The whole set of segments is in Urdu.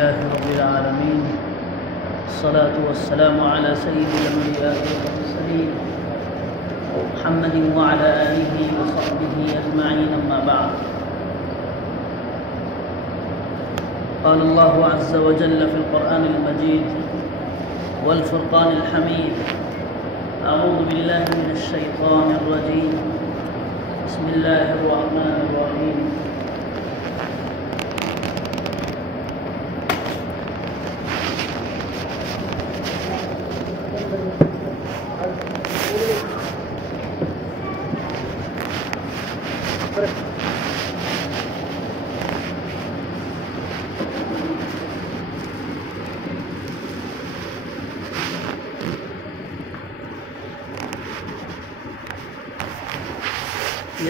لله رب العالمين، الصلاة والسلام على سيد الأنبياء والمرسلين محمد وعلى آله وصحبه أجمعين، أما بعد. قال الله عز وجل في القرآن المجيد والفرقان الحميد: أعوذ بالله من الشيطان الرجيم، بسم الله الرحمن الرحيم.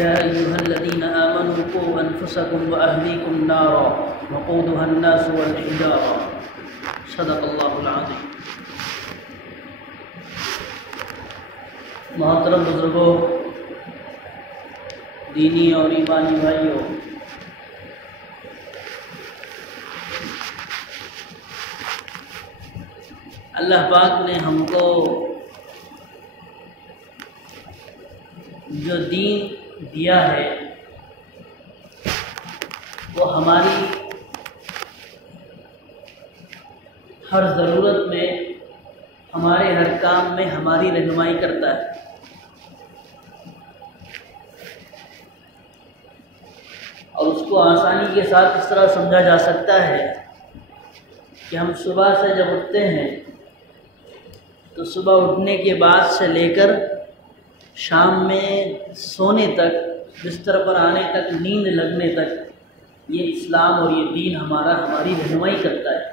يا أيها الذين آمنوا قوا أنفسكم وأهليكم نارا وقودها الناس والحجارة، صدق الله العظيم. محترم بزرگوں، دینی اور ایمانی بھائیوں، اللہ پاک نے ہم کو جو دین دیا ہے وہ ہماری ہر ضرورت میں، ہمارے ہر کام میں ہماری رہنمائی کرتا ہے. اور اس کو آسانی کے ساتھ اس طرح سمجھا جا سکتا ہے کہ ہم صبح سے جب اٹھتے ہیں تو صبح اٹھنے کے بعد سے لے کر شام میں سونے تک، بستر پر آنے تک، نیند لگنے تک، یہ اسلام اور یہ دین ہماری رہنمائی کرتا ہے.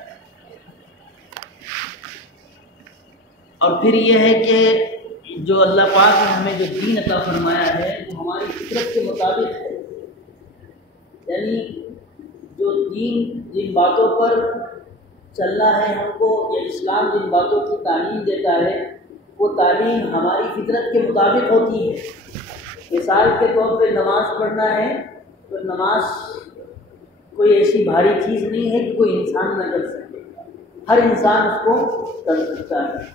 اور پھر یہ ہے کہ جو اللہ پاک نے ہمیں جو دین عطا فرمایا ہے وہ ہماری فطرت کے مطابق ہے. یعنی جو دین جن باتوں پر چلنا ہے ہم کو، یا اسلام جن باتوں کی تعلیم دیتا ہے، وہ تعلیم ہماری فطرت کے مطابق ہوتی ہے. مثال کے طور پہ نماز پڑھنا ہے تو نماز کوئی ایسی بھاری چیز نہیں ہے کہ کوئی انسان نہ کر سکے، ہر انسان اس کو کر سکتا ہے.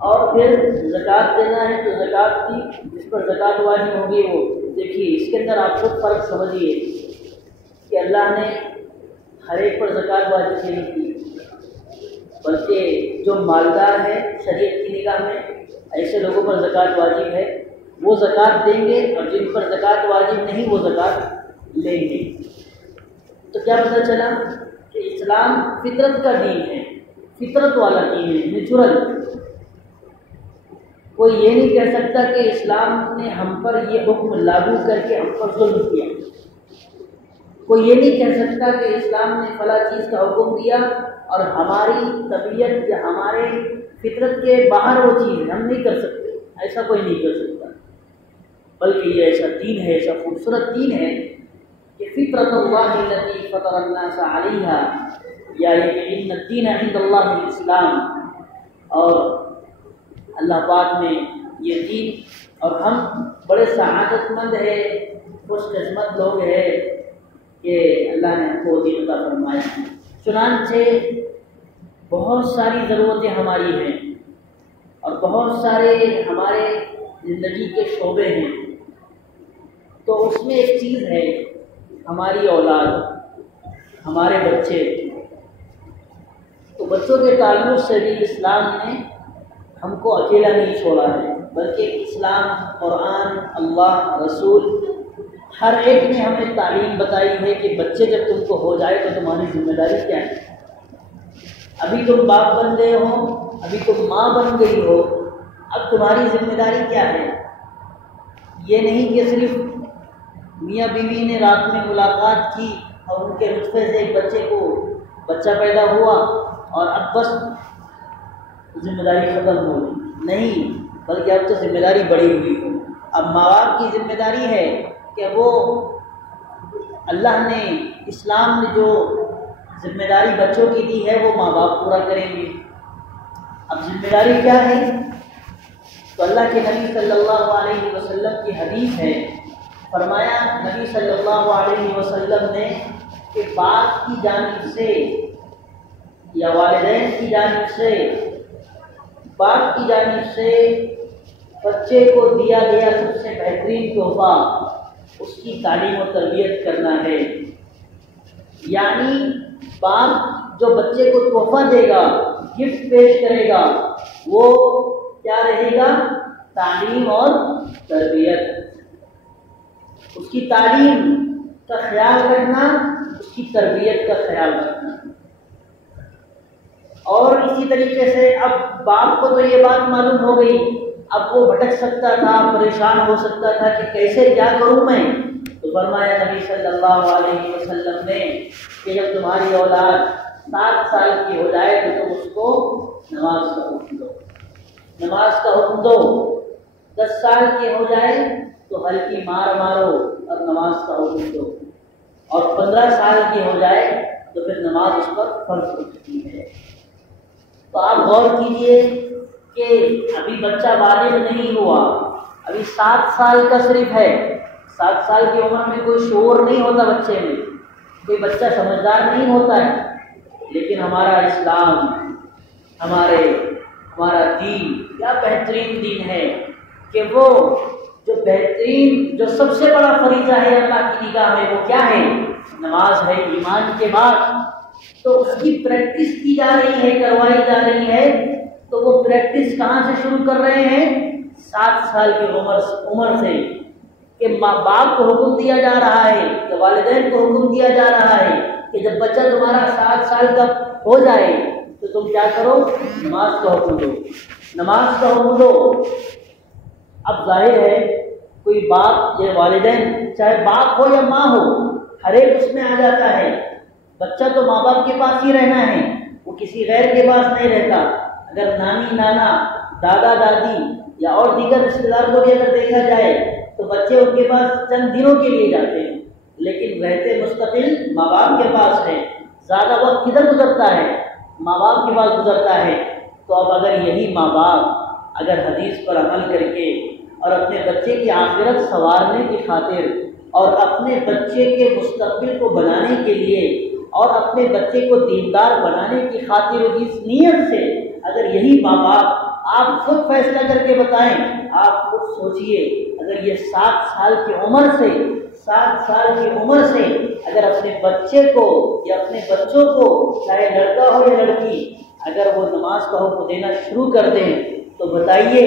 اور پھر زکوٰۃ دینا ہے تو زکوٰۃ کی جس پر زکوٰۃ واجب ہوگی وہ دیکھیے، اس کے اندر آپ خود فرق سمجھیے کہ اللہ نے ہر ایک پر زکوٰۃ واجب نہیں کی، بلکہ جو مالدار ہے شریعت کی نگاہ میں ایسے لوگوں پر زکوٰۃ واجب ہے، وہ زکوٰۃ دیں گے، اور جن پر زکوٰۃ واجب نہیں وہ زکوٰۃ لیں گے. تو کیا پتہ چلا کہ اسلام فطرت کا دین ہے، فطرت والا دین ہے، نیچرل. کوئی یہ نہیں کہہ سکتا کہ اسلام نے ہم پر یہ حکم لاگو کر کے ہم پر ظلم کیا. کوئی یہ نہیں کہہ سکتا کہ اسلام نے فلاں چیز کا حکم دیا اور ہماری طبیعت یا ہمارے فطرت کے باہر وہ چیز ہم نہیں کر سکتے. ایسا کوئی نہیں کر سکتا، بلکہ یہ ایسا دین ہے، ایسا خوبصورت دین ہے کہ فطرت اللہ التی فطر الناس علیہا، یا یہ کہ ان الدین عند اللہ الاسلام. اور اللہ پاک نے یہ دین، اور ہم بڑے سعادت مند ہیں، خوش قسمت لوگ ہیں کہ اللہ نے ہم کو دین عطا فرمایا. چنانچہ بہت ساری ضرورتیں ہماری ہیں اور بہت سارے ہمارے زندگی کے شعبے ہیں، تو اس میں ایک چیز ہے ہماری اولاد، ہمارے بچے. تو بچوں کے تعلق سے بھی اسلام نے ہم کو اکیلا نہیں چھوڑا ہے، بلکہ اسلام، قرآن، اللہ، رسول، ہر ایک نے ہمیں تعلیم بتائی ہے کہ بچے جب تم کو ہو جائے تو تمہاری ذمہ داری کیا ہے. ابھی تم باپ بن گئے ہو، ابھی تم ماں بن گئی ہو، اب تمہاری ذمہ داری کیا ہے. یہ نہیں کہ صرف میاں بیوی نے رات میں ملاقات کی اور ان کے نطفے سے ایک بچہ پیدا ہوا اور اب بس ذمہ داری ختم ہو گئی. نہیں، بلکہ اب تو ذمہ داری بڑی ہوئی ہے. اب ماں باپ کی ذمہ داری ہے کہ وہ اللہ نے، اسلام نے جو ذمہ داری بچوں کی دی ہے وہ ماں باپ پورا کریں گے. اب ذمہ داری کیا ہے؟ تو اللہ کے نبی صلی اللہ علیہ وسلم کی حدیث ہے، فرمایا نبی صلی اللہ علیہ وسلم نے کہ باپ کی جانب سے یا والدین کی جانب سے، باپ کی جانب سے بچے کو دیا گیا سب سے بہترین تحفہ اس کی تعلیم و تربیت کرنا ہے۔ یعنی باپ جو بچے کو تحفہ دے گا، گفٹ پیش کرے گا، وہ کیا رہے گا؟ تعلیم اور تربیت۔ اس کی تعلیم کا خیال رکھنا، اس کی تربیت کا خیال رکھنا۔ اور اسی طریقے سے اب باپ کو تو یہ بات معلوم ہو گئی، اب وہ بھٹک سکتا تھا، پریشان ہو سکتا تھا کہ کیسے کیا کروں میں، تو فرمایا نبی صلی اللہ علیہ وسلم نے کہ جب تمہاری اولاد 7 سال کی ہو جائے تو تم اس کو نماز کا حکم دو، نماز کا حکم دو۔ 10 سال کی ہو جائے تو ہلکی مار مارو اور نماز کا حکم دو، اور 15 سال کی ہو جائے تو پھر نماز اس پر فرض ہو چکی ہے۔ تو آپ غور کیجئے کہ ابھی بچہ بالغ نہیں ہوا، ابھی 7 سال کا صرف ہے۔ 7 سال کی عمر میں کوئی شعور نہیں ہوتا بچے میں، کوئی بچہ سمجھدار نہیں ہوتا ہے، لیکن ہمارا اسلام، ہمارا دین کیا بہترین دین ہے کہ وہ جو بہترین، جو سب سے بڑا فریضہ ہے اللہ کی نگاہ میں، وہ کیا ہے؟ نماز ہے ایمان کے بعد۔ تو اس کی پریکٹس کی جا رہی ہے، کروائی جا رہی ہے۔ تو وہ پریکٹس کہاں سے شروع کر رہے ہیں؟ 7 سال کی عمر سے، کہ ماں باپ کو حکم دیا جا رہا ہے، کہ والدین کو حکم دیا جا رہا ہے کہ جب بچہ تمہارا 7 سال کا ہو جائے تو تم کیا کرو؟ نماز کا حکم دو، نماز کا حکم دو۔ اب ظاہر ہے کوئی باپ یا والدین، چاہے باپ ہو یا ماں ہو، ہر ایک اس میں آ جاتا ہے۔ بچہ تو ماں باپ کے پاس ہی رہنا ہے، وہ کسی غیر کے پاس نہیں رہتا۔ اگر نانی نانا، دادا دادی یا اور دیگر رشتے دار کو بھی اگر دیکھا جائے تو بچے ان کے پاس چند دنوں کے لیے جاتے ہیں، لیکن رہتے مستقل ماں باپ کے پاس ہے۔ زیادہ وقت کدھر گزرتا ہے؟ ماں باپ کے پاس گزرتا ہے۔ تو اب اگر یہی ماں باپ اگر حدیث پر عمل کر کے اور اپنے بچے کی آخرت سنوارنے کی خاطر اور اپنے بچے کے مستقبل کو بنانے کے لیے اور اپنے بچے کو دیندار بنانے کی خاطر اس نیت سے اگر یہی ماں باپ، آپ خود فیصلہ کر کے بتائیں، آپ خود سوچئے، اگر یہ 7 سال کی عمر سے اگر اپنے بچے کو یا اپنے بچوں کو، چاہے لڑکا ہو یا لڑکی، اگر وہ نماز کا حکم دینا شروع کر دیں تو بتائیے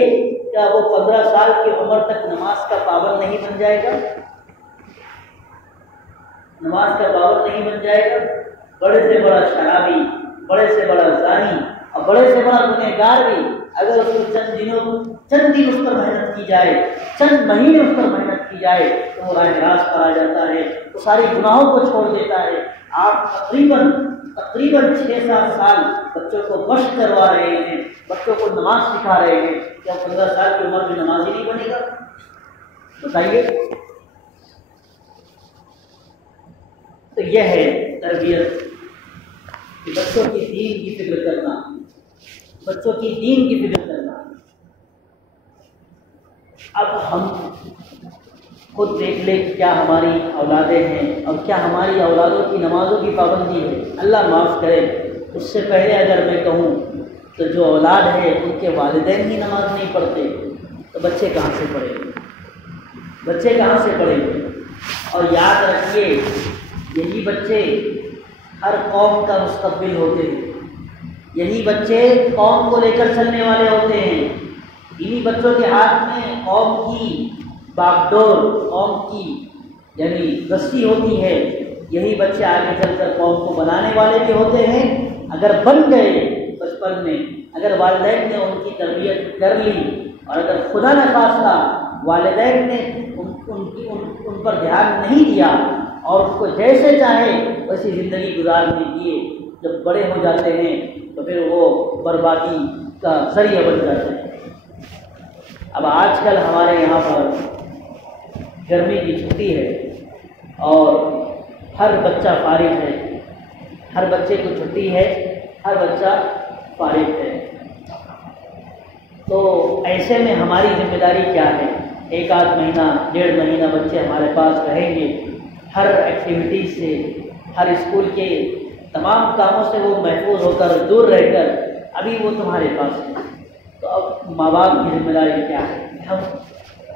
کیا وہ 15 سال کی عمر تک نماز کا پابند نہیں بن جائے گا؟ نماز کا پابند نہیں بن جائے گا؟ بڑے سے بڑا شرابی، بڑے سے بڑا زانی اور بڑے سے بڑا گنہگار بھی اگر اس کو چند دن اس پر محنت کی جائے، چند مہینے اس پر محنت کی جائے تو وہ راہ راست پر آ جاتا ہے، وہ سارے گناہوں کو چھوڑ دیتا ہے۔ آپ تقریباً 6-7 سال بچوں کو مشق کروا رہے ہیں، بچوں کو نماز سکھا رہے ہیں، کیا 15 سال کی عمر میں نماز ہی نہیں بنے گا؟ بتائیے۔ تو یہ ہے تربیت، کہ بچوں کی دین کی فکر کرنا، بچوں کی دین کی فکر کرنا۔ اب ہم خود دیکھ لیں کہ کیا ہماری اولادیں ہیں اور کیا ہماری اولادوں کی نمازوں کی پابندی ہے۔ اللہ معاف کرے، اس سے پہلے اگر میں کہوں تو جو اولاد ہے ان کے والدین ہی نماز نہیں پڑھتے تو بچے کہاں سے پڑھیں گے؟ بچے کہاں سے پڑھیں گے؟ اور یاد رکھیے، یہی بچے ہر قوم کا مستقبل ہوتے ہیں، یہی بچے قوم کو لے کر چلنے والے ہوتے ہیں۔ انہی بچوں کے ہاتھ میں قوم کی باغ ڈور، قوم کی یعنی رسی ہوتی ہے۔ یہی بچے آگے چل کر قوم کو بنانے والے بھی ہوتے ہیں۔ اگر بن گئے بچپن میں، اگر والدین نے ان کی تربیت کر لی اور اگر خدا نخواستہ والدین نے ان پر دھیان نہیں دیا اور ان کو جیسے چاہے ویسی زندگی گزارنے دیے، جب بڑے ہو جاتے ہیں تو پھر وہ بربادی کا ذریعہ بن جاتے ہیں۔ اب آج کل ہمارے یہاں پر گرمی کی چھٹی ہے اور ہر بچہ فارغ ہے، ہر بچے کو چھٹی ہے، ہر بچہ فارغ ہے۔ تو ایسے میں ہماری ذمہ داری کیا ہے؟ 1 آدھ مہینہ 1.5 مہینہ بچے ہمارے پاس رہیں گے، ہر ایکٹیویٹی سے ہر اسکول کے تمام کاموں سے وہ محفوظ ہو کر دور رہ کر ابھی وہ تمہارے پاس ہے، تو اب ماں باپ کی ذمہ داری کیا ہے؟ ہم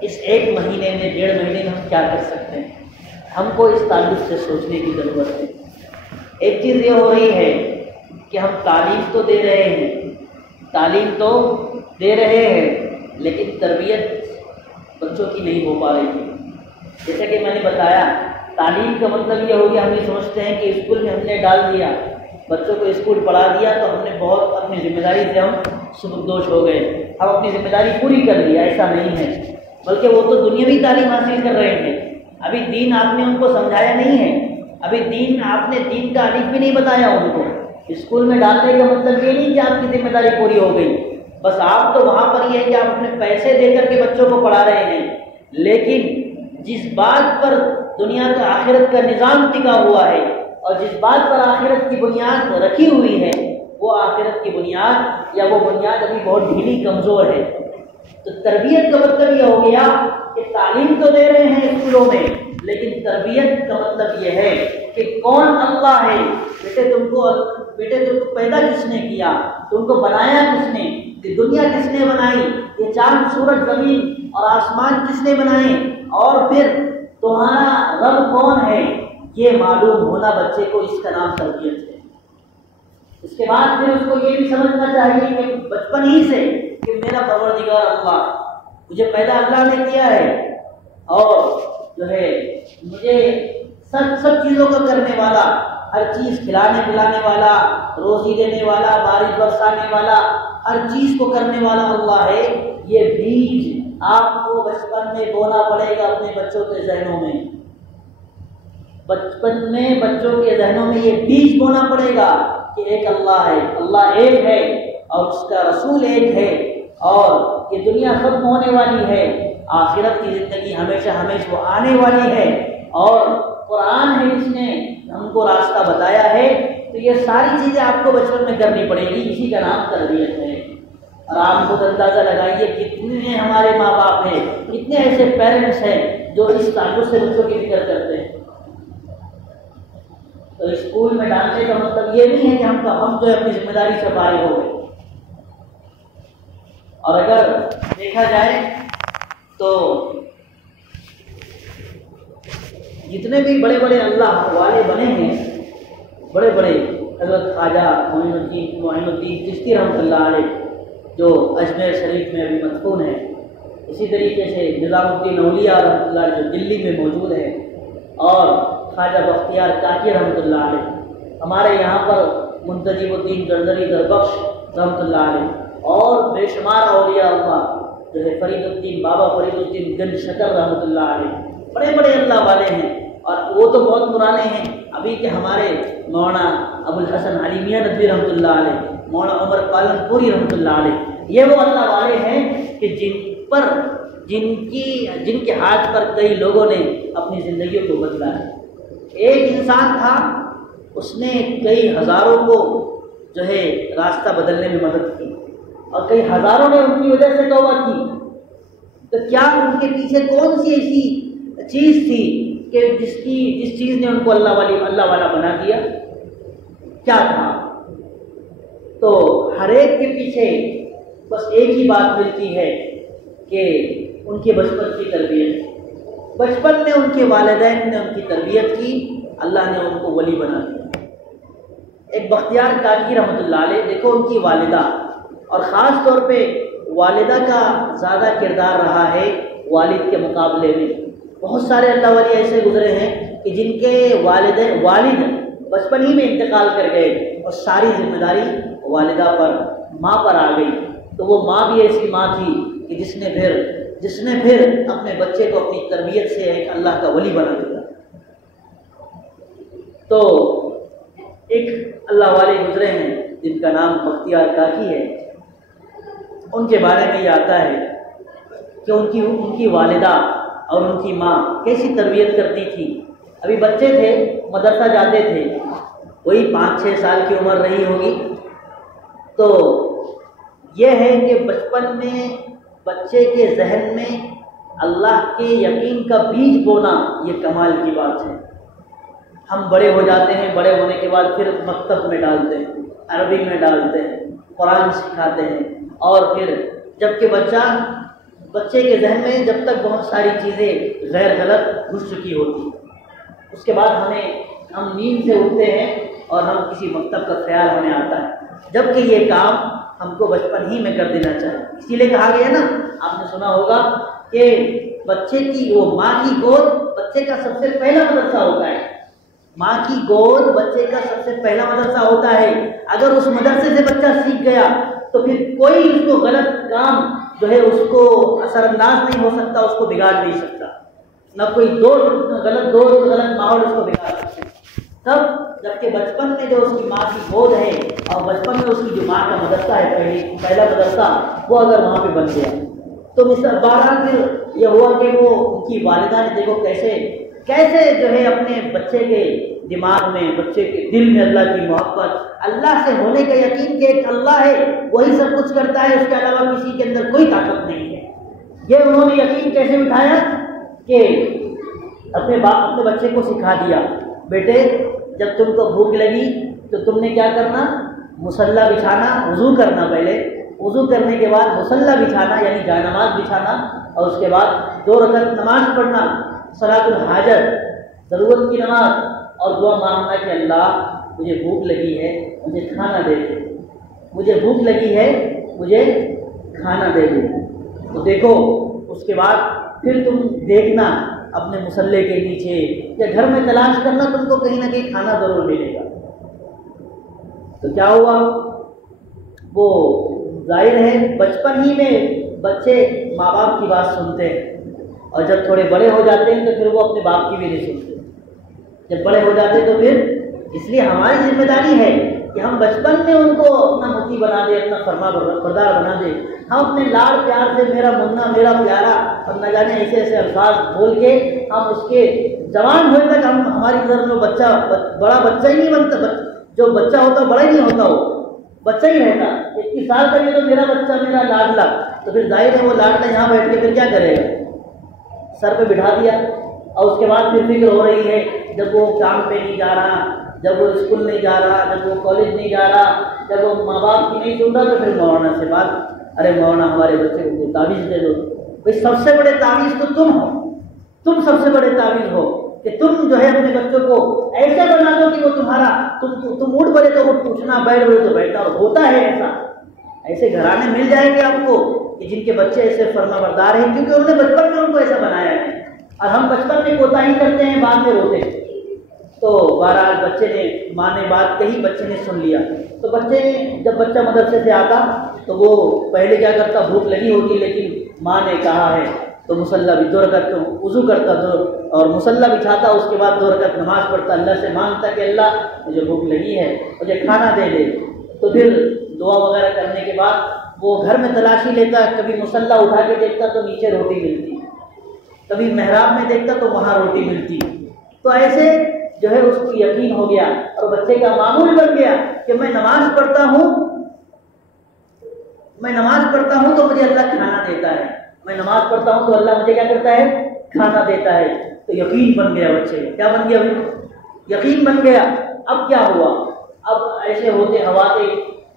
اس 1 مہینے میں 1.5 مہینے میں ہم کیا کر سکتے ہیں؟ ہم کو اس تعلق سے سوچنے کی ضرورت ہے۔ ایک چیز یہ ہو رہی ہے کہ ہم تعلیم تو دے رہے ہیں لیکن تربیت بچوں کی نہیں ہو پا رہی ہے۔ جیسا کہ میں نے بتایا، تعلیم کا مطلب یہ ہو گیا، ہم یہ سمجھتے ہیں کہ اسکول میں ہم نے ڈال دیا، بچوں کو اسکول پڑھا دیا تو ہم نے بہت اپنی ذمہ داری سے ہم سبکدوش ہو گئے، ہم اپنی ذمہ داری پوری کر لیا۔ ایسا نہیں ہے، بلکہ وہ تو دنیاوی تعلیم حاصل کر رہے ہیں، ابھی دین آپ نے ان کو سمجھایا نہیں ہے، ابھی آپ نے دین کا الف بھی نہیں بتایا ان کو۔ اسکول میں ڈالنے کا مطلب یہ نہیں کہ آپ کی ذمہ داری پوری ہو گئی، بس آپ تو وہاں پر یہ ہے کہ آپ اپنے پیسے دے کر کے بچوں کو پڑھا رہے ہیں، لیکن جس بات پر دنیا کا آخرت کا نظام ٹکا ہوا ہے اور جس بات پر آخرت کی بنیاد رکھی ہوئی ہے، وہ آخرت کی بنیاد یا وہ بنیاد ابھی بہت ڈھیلی کمزور ہے۔ تو تربیت کا مطلب یہ ہو گیا کہ تعلیم تو دے رہے ہیں اسکولوں میں، لیکن تربیت کا مطلب یہ ہے کہ کون اللہ ہے، بیٹے تم کو پیدا کس نے کیا، تم کو بنایا کس نے، یہ دنیا کس نے بنائی، یہ چاند سورج زمین اور آسمان کس نے بنائے، اور پھر تمہارا رب کون ہے، یہ معلوم ہونا بچے کو، اس کا نام تربیت ہے۔ اس کے بعد پھر اس کو یہ بھی سمجھنا چاہیے کہ بچپن ہی سے کہ میرا پروردگار اللہ، مجھے پیدا اللہ نے کیا ہے، اور جو ہے مجھے سب چیزوں کا کرنے والا، ہر چیز کھلانے پلانے والا، روزی دینے والا، بارش برسانے والا، ہر چیز کو کرنے والا اللہ ہے۔ یہ بیج آپ کو بچپن میں بونا پڑے گا اپنے بچوں کے ذہنوں میں، بچپن میں بچوں کے ذہنوں میں یہ بیج بونا پڑے گا کہ ایک اللہ ہے، اللہ ایک ہے اور اس کا رسول ایک ہے، اور یہ دنیا ختم ہونے والی ہے، آخرت کی زندگی ہمیشہ وہ آنے والی ہے، اور قرآن ہے جس نے ہم کو راستہ بتایا ہے۔ تو یہ ساری چیزیں آپ کو بچپن میں کرنی پڑے گی، اسی کا نام تربیت ہے۔ اور آپ خود اندازہ لگائیے کتنے ہمارے ماں باپ ہیں، کتنے ایسے پیرنٹس ہیں جو اس تعلق سے بچوں کی فکر کرتے ہیں۔ تو اسکول میں ڈالنے کا مطلب یہ نہیں ہے کہ ہم جو ہے اپنی ذمہ داری سے فارغ ہو گئے۔ اور اگر دیکھا جائے تو جتنے بھی بڑے بڑے اللہ والے بنے ہیں، بڑے بڑے حضرت خواجہ معین الدین چشتی رحمۃ اللہ علیہ جو اجمیر شریف میں ابھی مدفون ہے، اسی طریقے سے نظام الدین اولیاء رحمۃ اللہ علیہ جو دلی میں موجود ہے، اور خواجہ بختیار کاکی رحمۃ اللہ علیہ، ہمارے یہاں پر منتجب الدین زرزری دربخش رحمۃ اللہ علیہ، اور بے شمار اولیاء اللہ جو ہے بابا فرید الدین گنج شکر رحمۃ اللہ علیہ، بڑے بڑے اللہ والے ہیں، اور وہ تو بہت پرانے ہیں، ابھی کے ہمارے مولانا ابو الحسن علی میاں ندوی رحمۃ اللہ علیہ، مولانا عمر پالن پوری رحمۃ اللہ علیہ، یہ وہ اللہ والے ہیں کہ جن کے ہاتھ پر کئی لوگوں نے اپنی زندگیوں کو بدلا ہے۔ ایک انسان تھا، اس نے کئی ہزاروں کو جو ہے راستہ بدلنے میں مدد کی، اور کئی ہزاروں نے ان کی وجہ سے توبہ کی۔ تو کیا ان کے پیچھے کون سی ایسی چیز تھی کہ جس چیز نے ان کو اللہ والا بنا دیا؟ کیا تھا؟ تو ہر ایک کے پیچھے بس ایک ہی بات ملتی ہے کہ ان کے بچپن کی تربیت، بچپن میں ان کے والدین نے ان کی تربیت کی، اللہ نے ان کو ولی بنا دیا۔ ایک بختیار کاکی رحمۃ اللہ علیہ، دیکھو ان کی والدہ، اور خاص طور پہ والدہ کا زیادہ کردار رہا ہے والد کے مقابلے میں۔ بہت سارے اللہ ولی ایسے گزرے ہیں کہ جن کے والد بچپن ہی میں انتقال کر گئے، اور ساری ذمہ داری والدہ پر، ماں پر آ گئی۔ تو وہ ماں بھی ایسی ماں تھی کہ جس نے پھر اپنے بچے کو اپنی تربیت سے ایک اللہ کا ولی بنا دیا۔ تو ایک اللہ والے گزرے ہیں جن کا نام بختیار کاکی ہے، ان کے بارے میں یہ آتا ہے کہ ان کی والدہ اور ان کی ماں کیسی تربیت کرتی تھی۔ ابھی بچے تھے، مدرسہ جاتے تھے، وہی 5-6 سال کی عمر رہی ہوگی۔ تو یہ ہے کہ بچپن میں بچے کے ذہن میں اللہ کے یقین کا بیج بونا، یہ کمال کی بات ہے۔ ہم بڑے ہو جاتے ہیں، بڑے ہونے کے بعد پھر مکتب میں ڈالتے ہیں، عربی میں ڈالتے ہیں، قرآن سکھاتے ہیں، اور پھر جب کہ بچے کے ذہن میں جب تک بہت ساری چیزیں غیر غلط گھس چکی ہوتی ہیں، اس کے بعد ہم نیند سے اٹھتے ہیں اور ہم کسی مکتب کا خیال ہمیں آتا ہے، جبکہ یہ کام ہم کو بچپن ہی میں کر دینا چاہیے۔ اسی لیے کہا گیا نا، آپ نے سنا ہوگا کہ بچے کی وہ ماں کی گود بچے کا سب سے پہلا مدرسہ ہوتا ہے۔ ماں کی گود بچے کا سب سے پہلا مدرسہ ہوتا ہے۔ اگر اس مدرسے سے بچہ سیکھ گیا تو پھر کوئی اس کو غلط کام جو ہے اس کو اثر انداز نہیں ہو سکتا، اس کو بگاڑ نہیں سکتا، نہ کوئی غلط دوست غلط ماحول اس کو بگاڑ سکتا۔ تب جبکہ بچپن میں جو اس کی ماں کی گود ہے اور بچپن میں اس کی جو ماں کا مدرسہ ہے، پہلا مدرسہ، وہ اگر وہاں پہ بن گیا تو بہرحال پھر یہ ہوا کہ وہ ان کی والدہ نے دیکھو کیسے جو ہے اپنے بچے کے دماغ میں، بچے کے دل میں اللہ کی محبت، اللہ سے ہونے کا یقین کہ ایک اللہ ہے، وہی سب کچھ کرتا ہے، اس کے علاوہ کسی کے اندر کوئی طاقت نہیں ہے، یہ انہوں نے یقین کیسے بٹھایا کہ اپنے بچے کو سکھا دیا، بیٹے جب تم کو بھوک لگی تو تم نے کیا کرنا، مصلی بچھانا، وضو کرنا، پہلے وضو کرنے کے بعد مصلی بچھانا یعنی جائے نماز بچھانا، اور اس کے بعد 2 رکعت نماز پڑھنا، صلاۃ الحاجت، ضرورت کی نماز، اور دعا مانگنا کہ اللہ مجھے بھوک لگی ہے، مجھے کھانا دے دے، مجھے بھوک لگی ہے، مجھے کھانا دے دے۔ تو دیکھو اس کے بعد پھر تم دیکھنا اپنے مصلی کے نیچے یا گھر میں تلاش کرنا، تم کو کہیں نہ کہیں کھانا ضرور ملے گا۔ تو کیا ہوا، وہ ظاہر ہے بچپن ہی میں بچے ماں باپ کی بات سنتے ہیں، اور جب تھوڑے بڑے ہو جاتے ہیں تو پھر وہ اپنے باپ کی بھی نہیں سنتے۔ جب بڑے ہو جاتے تو پھر اس لیے ہماری ذمہ داری ہے کہ ہم بچپن میں ان کو اپنا متی بنا دیں، اپنا فرما بردار بنا دیں، ہم اپنے لاڑ پیار سے میرا منا، میرا پیارا، ہم نہ جانے ایسے الفاظ بول کے ہم اس کے جوان ہونے تک ہماری نظر میں بڑا بچہ ہی نہیں بنتا، جو بچہ ہوتا بڑا ہی نہیں ہوتا، وہ بچہ ہی رہتا۔ 21 سال کا یہ تو میرا بچہ، میرا لاڈلا، تو پھر ظاہر ہے وہ لاڈلا یہاں بیٹھ کے پھر کیا کرے گا، سر پہ بٹھا دیا، اور اس کے بعد پھر فکر ہو رہی ہے جب وہ کام پہ نہیں جا رہا، جب وہ اسکول نہیں جا رہا، جب وہ کالج نہیں جا رہا، جب وہ ماں باپ کی نہیں سن رہا، تو پھر مولانا سے بات، ارے مولانا ہمارے بچے کو تعویذ دے دو۔ بھائی سب سے بڑے تعویذ تو تم ہو، تم سب سے بڑے تعویذ ہو کہ تم جو ہے اپنے بچوں کو ایسے بنا دو کہ وہ تمہارا، تم اٹھ پڑے تو اٹھ، اٹھنا، بیٹھ پڑے تو بیٹھنا، اور ہوتا ہے ایسا۔ ایسے گھرانے مل جائیں گے آپ کو کہ جن کے بچے ایسے فرما بردار ہیں، کیونکہ انہوں نے بچپن میں ان کو ایسا بنایا ہے، اور ہم بچپن میں کوتاہی کرتے ہیں، بعد میں روتے ہیں۔ تو بہرحال بچے نے، ماں نے بات کہی، بچے نے سن لیا، تو بچے نے، جب بچہ مدرسے سے آتا تو وہ پہلے کیا کرتا، بھوک لگی ہوتی لیکن ماں نے کہا ہے تو مصلی بھی 2 رکعت وضو کرتا اور مصلی بچھاتا، اس کے بعد 2 رکعت نماز پڑھتا، اللہ سے مانگتا کہ اللہ مجھے بھوک لگی ہے، مجھے کھانا دے دے۔ تو پھر دعا وغیرہ کرنے کے بعد وہ گھر میں تلاشی لیتا، کبھی مصلی اٹھا کے دیکھتا تو نیچے روٹی ملتی، کبھی محراب میں دیکھتا تو وہاں روٹی ملتی۔ تو ایسے جو ہے اس کو یقین ہو گیا، اور بچے کا معمول بن گیا کہ میں نماز پڑھتا ہوں تو مجھے اللہ کھانا دیتا ہے، میں نماز پڑھتا ہوں تو اللہ مجھے کیا کرتا ہے، کھانا دیتا ہے۔ تو یقین بن گیا بچے کا، کیا بن گیا بھائی، یقین بن گیا۔ اب کیا ہوا، اب ایسے ہوتے ہواتے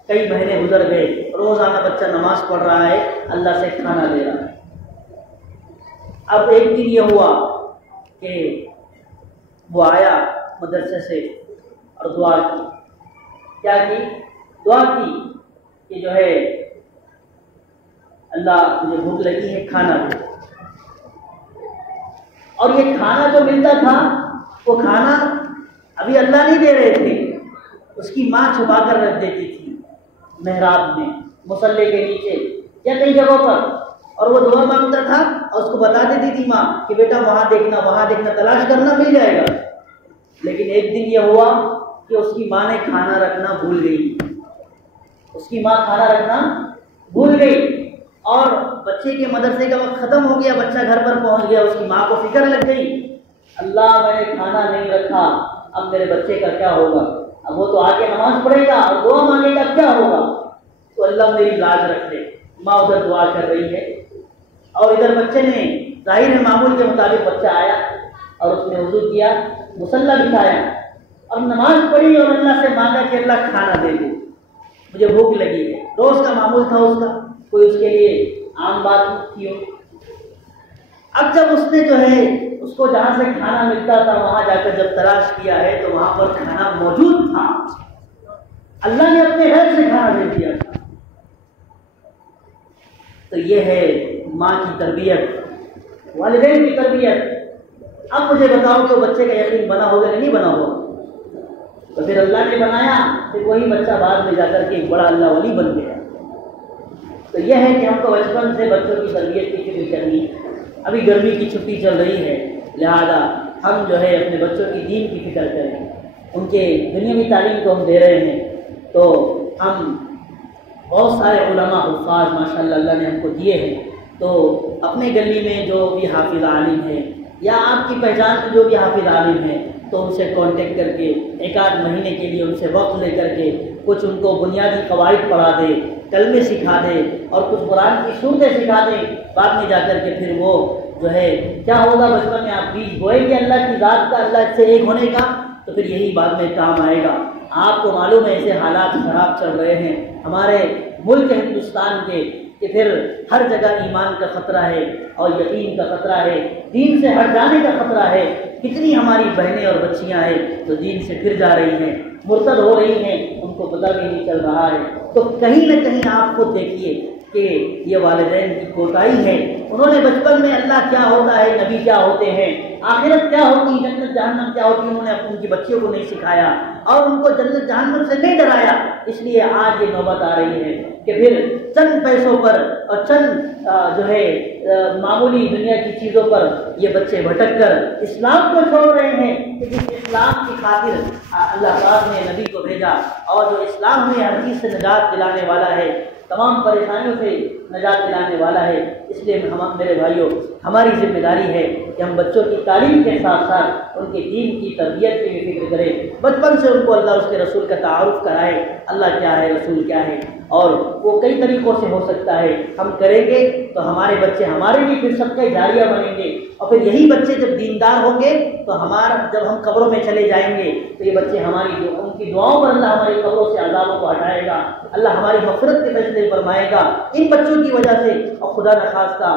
کئی مہینے گزر گئے، روزانہ بچہ نماز پڑھ رہا ہے، اللہ سے کھانا لے رہا ہے۔ اب ایک دن یہ ہوا کہ وہ آیا مدرسے سے اور دعا کی، کیا کی، دعا کی کہ جو ہے اللہ مجھے بھوک لگی ہے، کھانا دے۔ اور یہ کھانا جو ملتا تھا، وہ کھانا ابھی اللہ نہیں دے رہے تھے، اس کی ماں چھپا کر رکھ دیتی تھی محراب میں، مصلی کے نیچے یا کئی جگہوں پر، اور وہ دعا مانگتا تھا اور اس کو بتا دیتی تھی ماں کہ بیٹا وہاں دیکھنا، تلاش کرنا، مل جائے گا۔ لیکن ایک دن یہ ہوا کہ اس کی ماں نے کھانا رکھنا بھول گئی، اس کی ماں کھانا رکھنا بھول گئی، اور بچے کے مدرسے کا وقت ختم ہو گیا، بچہ گھر پر پہنچ گیا، اس کی ماں کو فکر لگ گئی، اللہ میں نے کھانا نہیں رکھا، اب میرے بچے کا کیا ہوگا، اب وہ تو آ کے نماز پڑھے گا اور دعا مانگے گا، کیا ہوگا، تو اللہ میری لاج رکھ لے۔ ماں ادھر دعا کر رہی ہے اور ادھر بچے نے، ظاہر ہے معمول کے مطابق بچہ آیا اور اس نے وضو کیا، مصلی بٹھایا اور نماز پڑھی اور اللہ سے مانگا کہ اللہ کھانا دے دے، مجھے بھوک لگی ہے، روز کا معمول تھا اس کا، کوئی اس کے لیے عام بات تھی ہو۔ اب جب اس نے جو ہے اس کو جہاں سے کھانا ملتا تھا وہاں جا کر جب تلاش کیا ہے تو وہاں پر کھانا موجود تھا، اللہ نے اپنے گھر سے کھانا دے دیا تھا۔ تو یہ ہے ماں کی تربیت، والدین کی تربیت۔ اب مجھے بتاؤ کہ بچے کا یقین بنا ہوگا کہ نہیں بنا ہوگا؟ تو پھر اللہ نے بنایا، پھر وہی بچہ بعد میں جا کر کے ایک بڑا اللہ ولی بن گیا۔ تو یہ ہے کہ ہم کو بچپن سے بچوں کی تربیت کی فکر کرنی ہے۔ ابھی گرمی کی چھٹی چل رہی ہے، لہذا ہم جو ہے اپنے بچوں کی دین کی فکر کریں، ان کے دنیاوی تعلیم کو ہم دے رہے ہیں۔ تو ہم بہت سارے علماء حفاظ ماشاءاللہ اللہ نے ہم کو دیے ہیں، تو اپنے گلی میں جو بھی حافظ عالم ہے یا آپ کی پہچان میں جو بھی حافظ عالم ہے تو ان سے کانٹیکٹ کر کے ایک آدھ مہینے کے لیے ان سے وقت لے کر کے کچھ ان کو بنیادی قواعد پڑھا دے، کلمے سکھا دے اور کچھ قرآن کی صورتیں سکھا دے، بعد میں جا کر کے پھر وہ جو ہے کیا ہوگا، بچپن میں آپ بیج بوئیں گے اللہ کی ذات کا، اللہ سے ایک ہونے کا، تو پھر یہی بعد میں کام آئے گا۔ آپ کو معلوم ہے ایسے حالات خراب چل رہے ہیں ہمارے ملک ہندوستان کے کہ پھر ہر جگہ ایمان کا خطرہ ہے اور یقین کا خطرہ ہے، دین سے ہٹ جانے کا خطرہ ہے۔ کتنی ہماری بہنیں اور بچیاں ہیں تو دین سے پھر جا رہی ہیں، مرتد ہو رہی ہیں، ان کو پتہ بھی نہیں چل رہا ہے۔ تو کہیں نہ کہیں آپ خود دیکھیے کہ یہ والدین کی کوتاہی ہے، انہوں نے بچپن میں اللہ کیا ہوتا ہے، نبی کیا ہوتے ہیں، آخرت کیا ہوتی ہے، جنت جہنم کیا ہوتی ہے، انہوں نے ان کی بچیوں کو نہیں سکھایا اور ان کو جنت جہنم سے نہیں ڈرایا۔ اس لیے آج یہ نوبت آ رہی ہے کہ پھر چند پیسوں پر اور چند جو ہے معمولی دنیا کی چیزوں پر یہ بچے بھٹک کر اسلام کو چھوڑ رہے ہیں کہ جس اسلام کی خاطر اللہ پاک نے نبی کو بھیجا اور جو اسلام ہمیں ہر چیز سے نجات دلانے والا ہے، تمام پریشانیوں سے نجات دلانے والا ہے۔ اس لیے ہم میرے بھائیوں ہماری ذمہ داری ہے کہ ہم بچوں کی تعلیم کے ساتھ ساتھ ان کے دین کی تربیت کی بھی فکر کریں، بچپن سے ان کو اللہ اس کے رسول کا تعارف کرائے، اللہ کیا ہے، رسول کیا ہے، اور وہ کئی طریقوں سے ہو سکتا ہے ہم کریں گے تو ہمارے بچے ہمارے لیے پھر صدقہ جاریہ بنیں گے، اور پھر یہی بچے جب دیندار ہوں گے تو جب ہم قبروں میں چلے جائیں گے تو یہ بچے ان کی دعاؤں پر اللہ ہماری قبروں سے عذابوں کو ہٹائے گا، اللہ ہماری مغفرت کے فیصلے فرمائے گا ان بچوں کی وجہ سے۔ اور خدا نخواستہ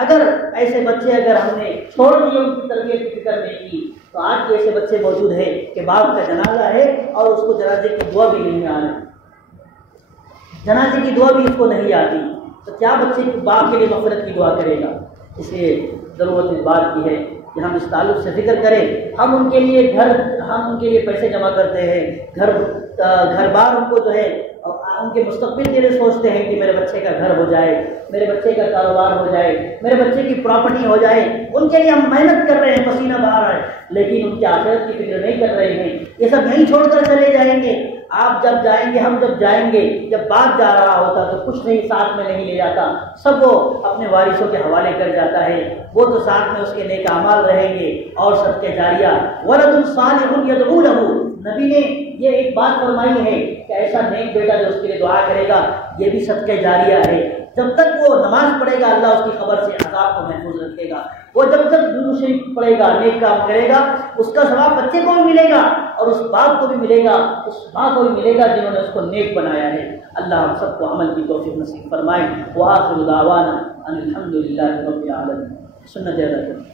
اگر ایسے بچے اگر ہم نے چھوڑ دیے، ان کی تربیت کی فکر نہیں کی، تو آج کے ایسے بچے موجود ہیں کہ باپ کا جنازہ ہے اور اس کو جنازے کی دعا بھی نہیں آ رہی، جنازے کی دعا بھی اس کو نہیں آتی، تو کیا بچے باپ کے لیے مغفرت کی دعا کرے گا؟ اس لیے ضرورت اس بات کی ہے کہ ہم اس تعلق سے فکر کریں۔ ہم ان کے لیے پیسے جمع کرتے ہیں، گھر بار ان کو جو ہے ان کے مستقبل کے لیے سوچتے ہیں کہ میرے بچے کا گھر ہو جائے، میرے بچے کا کاروبار ہو جائے، میرے بچے کی پراپرٹی ہو جائے، ان کے لیے ہم محنت کر رہے ہیں، پسینہ بہا رہا ہے، لیکن ان کی آخرت کی فکر نہیں کر رہے ہیں۔ یہ سب نہیں چھوڑ کر چلے جائیں گے، آپ جب جائیں گے، ہم جب جائیں گے، جب بات جا رہا ہوتا تو کچھ نہیں ساتھ میں نہیں لے جاتا، سب وہ اپنے وارثوں کے حوالے کر جاتا ہے، وہ تو ساتھ میں اس کے نیک اعمال رہیں گے اور صدقہ جاریہ۔ ولد صالح یدعو لہ، نبی نے یہ ایک بات فرمائی ہے کہ ایسا نیک بیٹا جو اس کے لیے دعا کرے گا یہ بھی صدقہ جاریہ ہے۔ جب تک وہ نماز پڑھے گا اللہ اس کی قبر سے عذاب کو محفوظ رکھے گا، وہ جب تک درود شریف پڑھے گا، نیک کام کرے گا، اس کا ثواب بچے کو بھی ملے گا اور اس باپ کو بھی ملے گا، اس ماں کو بھی ملے گا جنہوں نے اس کو نیک بنایا ہے۔ اللہ ہم سب کو عمل کی توفیق نصیب فرمائے۔ وآخر دعوانا ان الحمد للہ رب العالمین۔ سنت ادا کریں۔